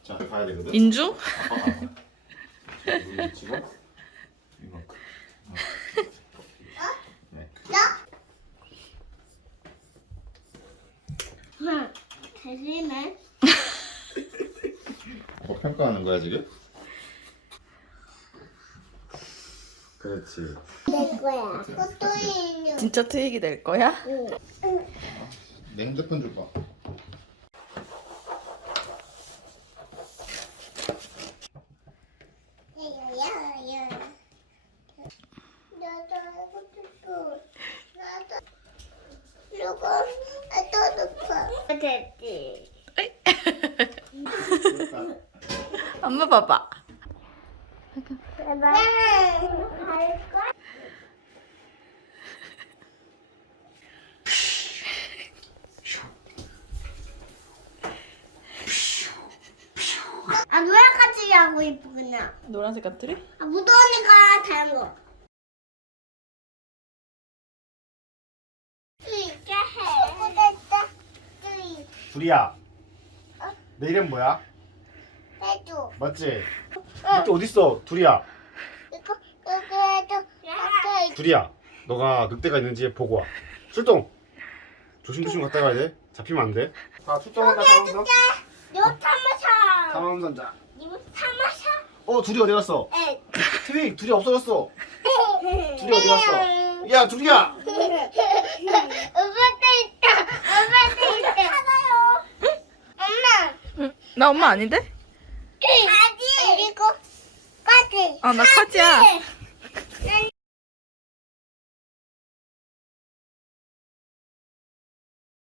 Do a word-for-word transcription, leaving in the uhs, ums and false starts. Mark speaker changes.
Speaker 1: 자, 가야 되거든.
Speaker 2: 인주?
Speaker 1: 아빠 가봐. 우리 위치가 이만큼. 네.
Speaker 3: 응. 대신에
Speaker 1: 뭐 평가하는 거야 지금? 그렇지.
Speaker 3: 내 거야. 포토인.
Speaker 2: 진짜 트윅이 될 거야?
Speaker 3: 응.
Speaker 1: 내 핸드폰 줄 봐.
Speaker 3: 야야야. 나도 하고 싶어. 나도. 이거 나도 넣고. 됐지.
Speaker 2: 엄마 봐봐.
Speaker 3: 제발. 갈까? 아 노란 까칠이 하고 이쁘구나.
Speaker 2: 노란색 까투리?
Speaker 3: 아 무더우니까 다른 거. 이렇게 해. 됐다. 뚜이.
Speaker 1: 둘이야. 내 이름 뭐야?
Speaker 3: 해줘.
Speaker 1: 맞지? 늑대 어딨어? 둘이야.
Speaker 3: 이거 이거 해줘. 아까 이거.
Speaker 1: 둘이야. 너가 늑대가 있는지 보고 와. 출동. 조심조심 갔다 가야 돼. 잡히면 안 돼. 자, 출동한다. 탐험선.
Speaker 3: 요 타마샤.
Speaker 1: 탐험선자.
Speaker 3: 이거 타마샤.
Speaker 1: 어, 둘이 어디 갔어?
Speaker 3: 에.
Speaker 1: 트윅, 둘이 없어졌어. 둘이 어디 갔어? 야, 둘이야.
Speaker 3: 엄마한테 있다. 엄마한테 있다. 찾아요. 엄마.
Speaker 2: 응. 나 엄마 아닌데?
Speaker 3: 바지. 그리고 바지.
Speaker 2: 아, 나 카지야.